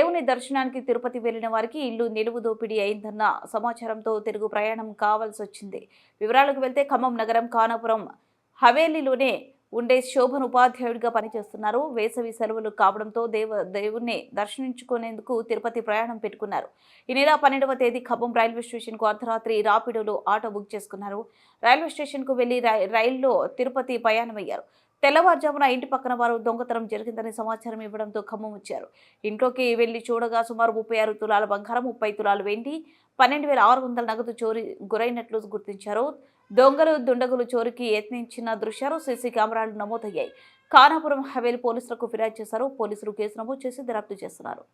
దేవుని దర్శనానికి తిరుపతి వెళ్లిన వారికి ఇల్లు నిలువు దోపిడీ అయిందన్న సమాచారంతో తిరుగు ప్రయాణం కావాల్సి వచ్చింది. వివరాలకు వెళ్తే ఖమ్మం నగరం ఖానాపురం హవేలీలోనే ఉండే శోభన్ ఉపాధ్యాయుడిగా పనిచేస్తున్నారు. వేసవి సెలవులు కావడంతో దేవుణ్ణి దర్శించుకునేందుకు తిరుపతి ప్రయాణం పెట్టుకున్నారు. ఈ నెల 12వ తేదీ ఖమ్మం రైల్వే స్టేషన్కు అర్ధరాత్రి రాపిడోలో ఆటో బుక్ చేసుకున్నారు. రైల్వే స్టేషన్కు వెళ్లి రైల్లో తిరుపతి ప్రయాణమయ్యారు. తెల్లవారుజామున ఇంటి పక్కన వారు దొంగతనం జరిగిందని సమాచారం ఇవ్వడంతో ఖమ్మం వచ్చారు. ఇంట్లోకి వెళ్లి చూడగా సుమారు 36 తులాల బంగారం, 30 తులాలు వెండి, 12,600 నగదు చోరీ గురైనట్లు గుర్తించారు. దొంగలు దుండగులు చోరీకి యత్నించిన దృశ్యాలు సీసీ కెమెరాలు నమోదయ్యాయి. ఖానాపురం హవేలీ పోలీసులకు ఫిర్యాదు చేశారు. పోలీసులు కేసు నమోదు చేసి దర్యాప్తు చేస్తున్నారు.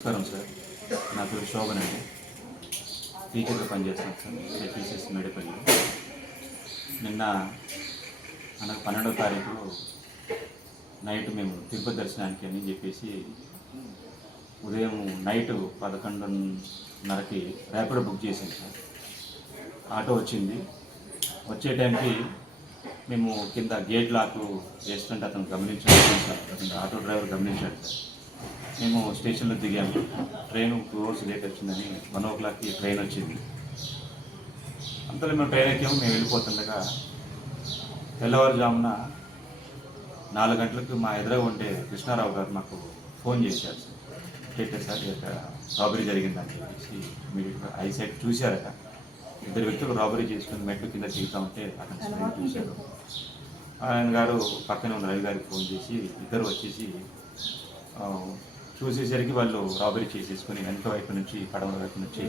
నమస్కారం సార్, నా పేరు శోభన్ అండి. టీచర్గా పనిచేస్తాను సార్, ఏపీసీఎస్ మేడపల్లి. నిన్న మనకు 12వ తారీఖు నైట్ మేము తిరుపతి దర్శనానికి అని చెప్పేసి ఉదయం నైట్ 11:30కి ర్యాపిడో బుక్ చేసాం సార్. ఆటో వచ్చింది. వచ్చే టైంకి మేము కింద గేట్ లాక్ వేస్తుంటే అతను గమనించాడు సార్, ఆటో డ్రైవర్ గమనించాడు సార్. మేము స్టేషన్లో దిగాము. ట్రైన్ 2 hours లేట్ వచ్చిందని 1 o'clockకి ట్రైన్ వచ్చింది. అంతలో మేము ట్రైన్ ఎక్కాము. మేము వెళ్ళిపోతుండగా తెల్లవారుజామున 4 గంటలకు మా ఎదురుగా ఉండే కృష్ణారావు గారు మాకు ఫోన్ చేశారు సార్. చెప్పారు సార్, ఇక్కడ రాబరీ జరిగిందని చెప్పేసి. మీరు ఐసైట్ చూశారట. 2 వ్యక్తులు రాబరీ చేసుకుని మెట్లు కింద దిగుతూ ఉంటే అతను చూశారు. ఆయన గారు పక్కనే ఉన్న రవి గారికి ఫోన్ చేసి ఇద్దరు వచ్చేసి చూసేసరికి వాళ్ళు రాబరీ చేసేసుకొని వెనక వైపు నుంచి పడమల వైపు నుంచి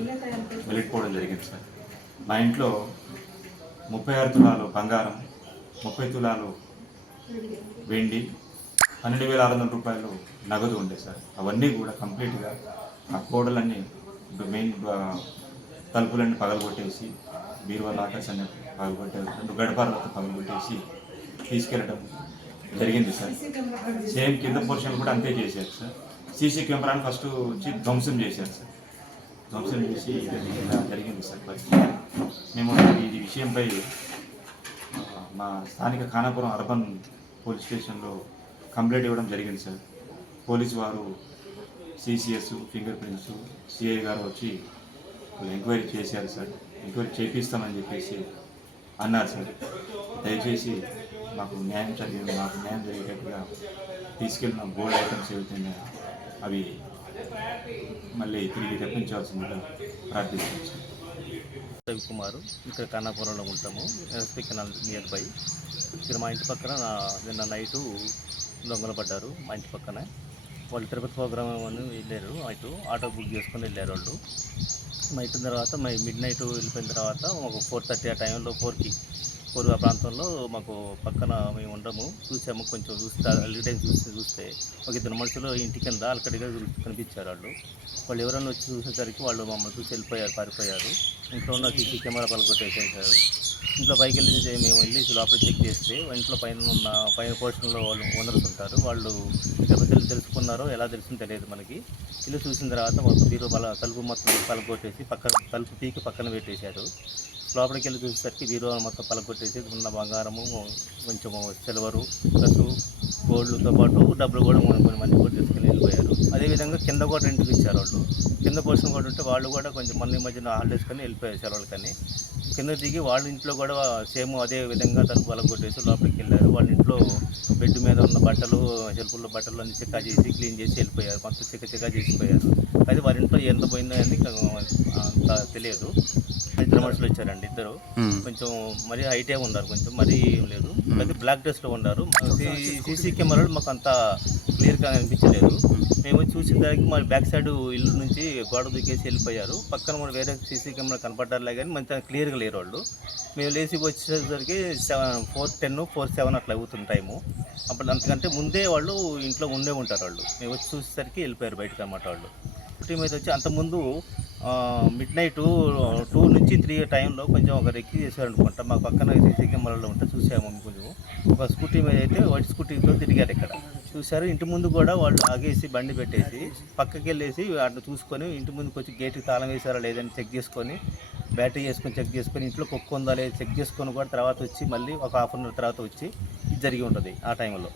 వెళ్ళిపోవడం జరిగింది సార్. మా ఇంట్లో 36 తులాలు బంగారం, 30 తులాలు వెండి, 12,600 రూపాయలు నగదు ఉండే సార్. అవన్నీ కూడా కంప్లీట్గా ఆ కోడలన్నీ మెయిన్ తలుపులన్నీ పగలగొట్టేసి, బీరువా లాకర్స్ అన్నీ పగలగొట్టారు, 2 గడపాలతో పగలగొట్టేసి తీసుకెళ్ళడం జరిగింది సార్. సేమ్ కింద పోర్షన్ కూడా అంతే చేశారు సార్. సీసీ కెమెరాను ఫస్ట్ వచ్చి ధ్వంసం చేశారు సార్. ధ్వంసం చేసి ఇలా జరిగింది సార్. మేము ఈ విషయంపై మా స్థానిక ఖానాపురం అర్బన్ పోలీస్ స్టేషన్లో కంప్లైంట్ ఇవ్వడం జరిగింది సార్. పోలీసు వారు సిసిఎస్, ఫింగర్ ప్రింట్స్, సిఐ గారు వచ్చి వాళ్ళు ఎంక్వైరీ చేశారు సార్. ఎంక్వైరీ చేపిస్తామని చెప్పేసి అన్నారు సార్. దయచేసి మాకు న్యాయం జరిగేటట్టుగా తీసుకెళ్ళిన గోల్డ్ ఐటమ్స్ ఏవైతున్నాయో అవి మళ్ళీ తిరిగి తెప్పించాల్సిందిగా ప్రార్థిస్తున్నాం సార్. రవికుమార్, ఇక్కడ కన్నాపురంలో ఉంటాము. SP canal near by. ఇక్కడ మా ఇంటి పక్కన నిన్న నైటు దొంగలు పడ్డారు. మా ఇంటి పక్కనే వాళ్ళు తిరుపతి ప్రోగ్రామ్ అని వెళ్ళారు. అటు ఆటో బుక్ చేసుకొని వెళ్ళారు వాళ్ళు. నైట్ తర్వాత మిడ్ నైట్ వెళ్ళిపోయిన తర్వాత మాకు 4:30 ఆ టైంలో 4 ఆ ప్రాంతంలో మాకు పక్కన మేము ఉండము. చూసాము, కొంచెం చూస్తే ఒక 2 మనుషులు ఇంటి కింద అక్కడిగా కనిపించారు. వాళ్ళు ఎవరైనా వచ్చి చూసేసరికి వాళ్ళు మమ్మల్ని చూసి పారిపోయారు. ఇంట్లో ఉన్న సీసీ కెమెరా పలగొట్టేసేసారు. ఇంట్లో పైకి వెళ్ళి మేము వెళ్ళి లోపల చెక్ చేస్తే ఇంట్లో పైన పోర్షన్లో వాళ్ళు ఓనర్స్ ఉంటారు. వాళ్ళు ఎవరు తెలుసుకున్నారో ఎలా తెలుసుకుని తెలియదు మనకి. ఇల్లు చూసిన తర్వాత మొత్తం బీరో తలుపు మొత్తం పలగొట్టేసి తలుపు పీకి పక్కన పెట్టేశారు. లోపలికి వెళ్ళి చూసేసరికి బీరో మొత్తం పలగొట్టేసి ఉన్న బంగారము, కొంచెం సిల్వరు ప్లస్ గోల్డ్తో పాటు డబ్బులు కూడా కొన్ని మంది కూడా తీసుకుని వెళ్ళిపోయారు. అదేవిధంగా కింద కూడా రెంట్కి ఇచ్చారు వాళ్ళు. కింద పోర్షన్ కూడా ఉంటే వాళ్ళు కూడా కొంచెం మంది మధ్యన హాలిడేస్ కానీ వెళ్ళిపోయారు సెలవులకని. కింద దిగి వాళ్ళ ఇంట్లో కూడా సేమ్ అదే విధంగా తలుపు పలగొట్టేసి లోపలికి వెళ్ళారు. వాళ్ళ ఇంట్లో బెడ్ మీద ఉన్న బట్టలు, షెల్ఫుల్లో బట్టలు అన్ని చెక్కా చేసి క్లీన్ చేసి వెళ్ళిపోయారు. మొత్తం చెక్క చేసిపోయారు. అది వారి ఇంట్లో ఎంత పోయిందో అని అంత తెలియదు. 2 మనుషులు వచ్చారండి. ఇద్దరు కొంచెం మరీ హైటే ఉన్నారు, కొంచెం మరీ ఏం లేదు. అది బ్లాక్ డ్రెస్లో ఉన్నారు. సీసీ కెమెరాలు మాకు అంత క్లియర్గా అనిపించలేదు. మేము చూసేసరికి మా బ్యాక్ సైడ్ ఇల్లు నుంచి గోడ దూకేసి వెళ్ళిపోయారు. పక్కన కూడా వేరే సీసీ కెమెరా కనపడ్డారులే కానీ మంచిగా క్లియర్గా లేరు వాళ్ళు. మేము లేచి వచ్చేసరికి 4:10, 4:07 అట్లా అవుతుంది టైము. అప్పుడు అంతకంటే ముందే వాళ్ళు ఇంట్లో ఉండే ఉంటారు. వాళ్ళు మేము వచ్చి చూసేసరికి వెళ్ళిపోయారు బయటకు అన్నమాట. వాళ్ళు టీం అయితే వచ్చి అంతకుముందు మిడ్ నైట్ 2 నుంచి 3 టైంలో కొంచెం ఒక రెక్కి చేశారనుకుంటా. మా పక్కన సీసీ కెమెరాలో ఉంటే చూసాము. కొంచెం ఒక స్కూటీ మీద అయితే వైట్ స్కూటీతో తిరిగారు. ఇక్కడ చూశారు. ఇంటి ముందు కూడా వాళ్ళు ఆగేసి బండి పెట్టేసి పక్కకి వెళ్ళేసి అటు చూసుకొని ఇంటి ముందుకు వచ్చి గేట్కి తాళం వేసారా లేదని చెక్ చేసుకొని, బ్యాటరీ వేసుకొని చెక్ చేసుకొని, ఇంట్లో కుక్క ఉందా లేదా చెక్ చేసుకొని కూడా తర్వాత వచ్చి మళ్ళీ ఒక 1/2 అవర్ తర్వాత వచ్చి ఇది జరిగి ఉంటుంది ఆ టైంలో.